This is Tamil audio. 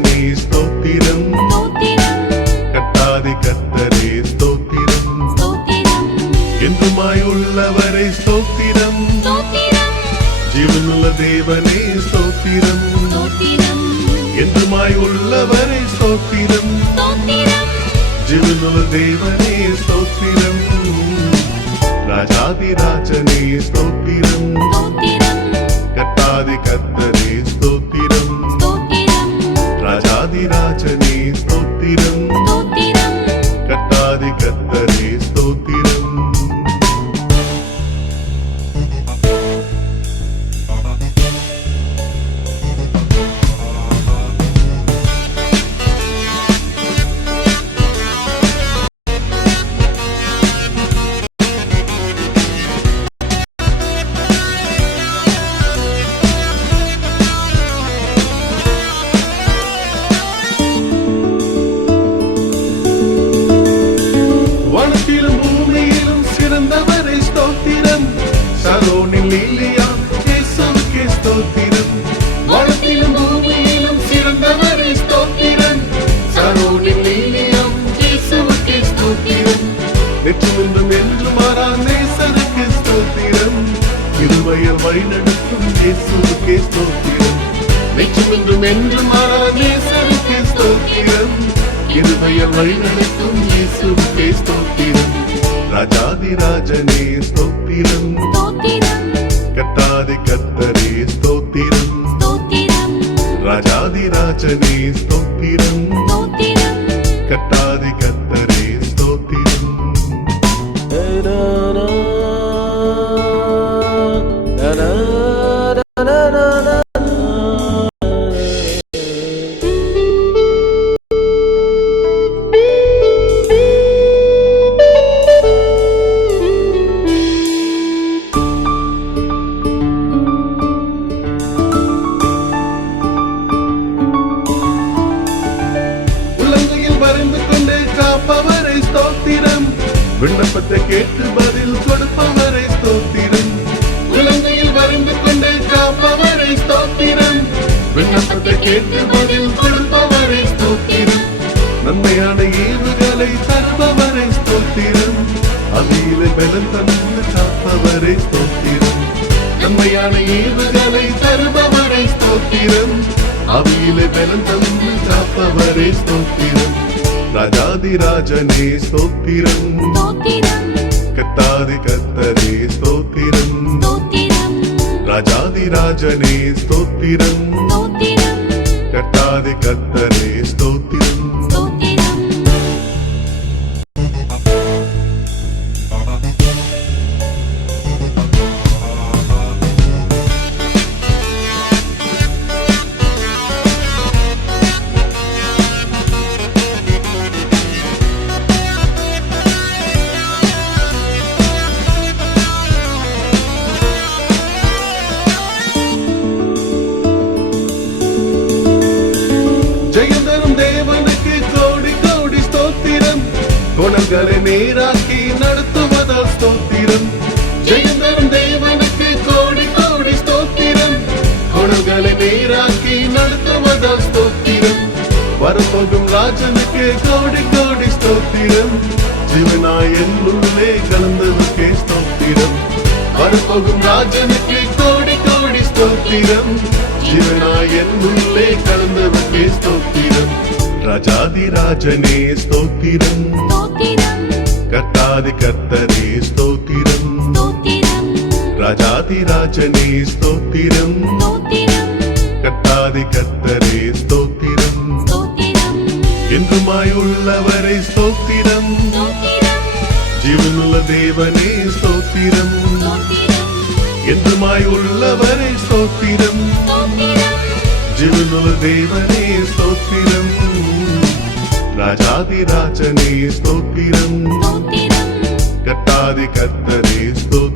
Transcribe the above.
ராஜனே ஸ்தோத்திரம், கர்த்தாதி கர்த்தரே ஸ்தோத்திரம், என்றுமாய் உள்ளவரே ஸ்தோத்திரம், ஜீவனுள்ள தேவனே ஸ்தோத்திரம், என்றுமாய் உள்ளவரே ஸ்தோத்திரம், ஜீவனுள்ள தேவனே ஸ்தோத்திரம், ராஜாதி ராஜனே ஸ்தோத்திரம், கர்த்தாதி கர்த்தரே ஸ்தோத்திரம், ராஜாதி ராஜனே ஸ்தோத்திரம், கர்த்தாதி கர்த்தரே ஸ்தோத்திரம். நெற்றுமென்றும் என்று மாறா நேசருக்கு ஸ்தோத்திரம், இருமையில் வழிநடத்தும் இயேசுவுக்கே ஸ்தோத்திரம். நெற்றுமென்றும் என்று மாறா நேசருக்கு ஸ்தோத்திரம், இருமையில் வழிநடத்தும் இயேசுவுக்கே ஸ்தோத்திரம், ராஜாதி ராஜனே ஸ்தோத்திரம், கர்த்தாதி கர்த்தரே ஸ்தோத்திரம், ராஜாதி ராஜனே ஸ்தோத்திரம், கர்த்தாதி கர்த்தரே ஸ்தோத்திரம். விண்ணப்பத்தை கேட்டு பதில் கொடுப்பவரை ஸ்தோத்திரம், உலகையில் வருந்து கொண்டு காப்பவரை ஸ்தோத்திரம், விண்ணப்பத்தை கேட்டு பதில் கொடுப்பவரை ஸ்தோத்திரம், நன்மையான ஈவுகளை தருபவரை ஸ்தோத்திரம், அவையில பலன் தந்து காப்பவரை ஸ்தோத்திரம், நன்மையான ஈவுகளை தருபவரை ஸ்தோத்திரம், அவையில பலன் தந்து காப்பவரை ஸ்தோத்திரம், ராஜாதி ராஜனே ஸ்தோத்திரம், கர்த்தாதி கர்த்தரே ஸ்தோத்திரம், ராஜாதி ராஜனே ஸ்தோத்திரம், கர்த்தாதி கர்த்தரே ஸ்தோத்திரம். ஜெயந்தரும் தேவனுக்கு கோடி கோடி ஸ்தோத்திரம், குணங்களை நேராக்கி நடத்துவதால் ஸ்தோத்திரம், ஜெயந்தரும் தேவனுக்கு கோடி கோடி ஸ்தோத்திரம், குணங்களை நேராக்கி நடத்துவதால் ஸ்தோத்திரம், வரப்போகும் ராஜனுக்கு கோடி கோடி ஸ்தோத்திரம், ஜீவனாயன் உள்ளே கலந்ததுக்கே ஸ்தோத்திரம், வரப்போகும் ராஜனுக்கு கோடி கோடி ஸ்தோத்திரம், ஜீவனாயன் உள்ளே கலந்ததுக்கே ஸ்தோத்திரம், ராஜாதி ராஜனே ஸ்தோத்திரம், கர்த்தாதி கர்த்தரே ஸ்தோத்திரம், ராஜாதி ராஜனே ஸ்தோத்திரம், கர்த்தாதி கர்த்தரே ஸ்தோத்திரம், என்றுமாய் உள்ளவரை ஸ்தோத்திரம், ஜீவனுள்ள தேவனே ஸ்தோத்திரம், என்றுமாய் உள்ளவரை ஸ்தோத்திரம், ஜீவனுள்ள தேவனே ஸ்தோத்திரம், ராஜாதி ராஜனே ஸ்தோத்திரம், கர்த்தாதி கர்த்தரே ஸ்தோத்திரம்.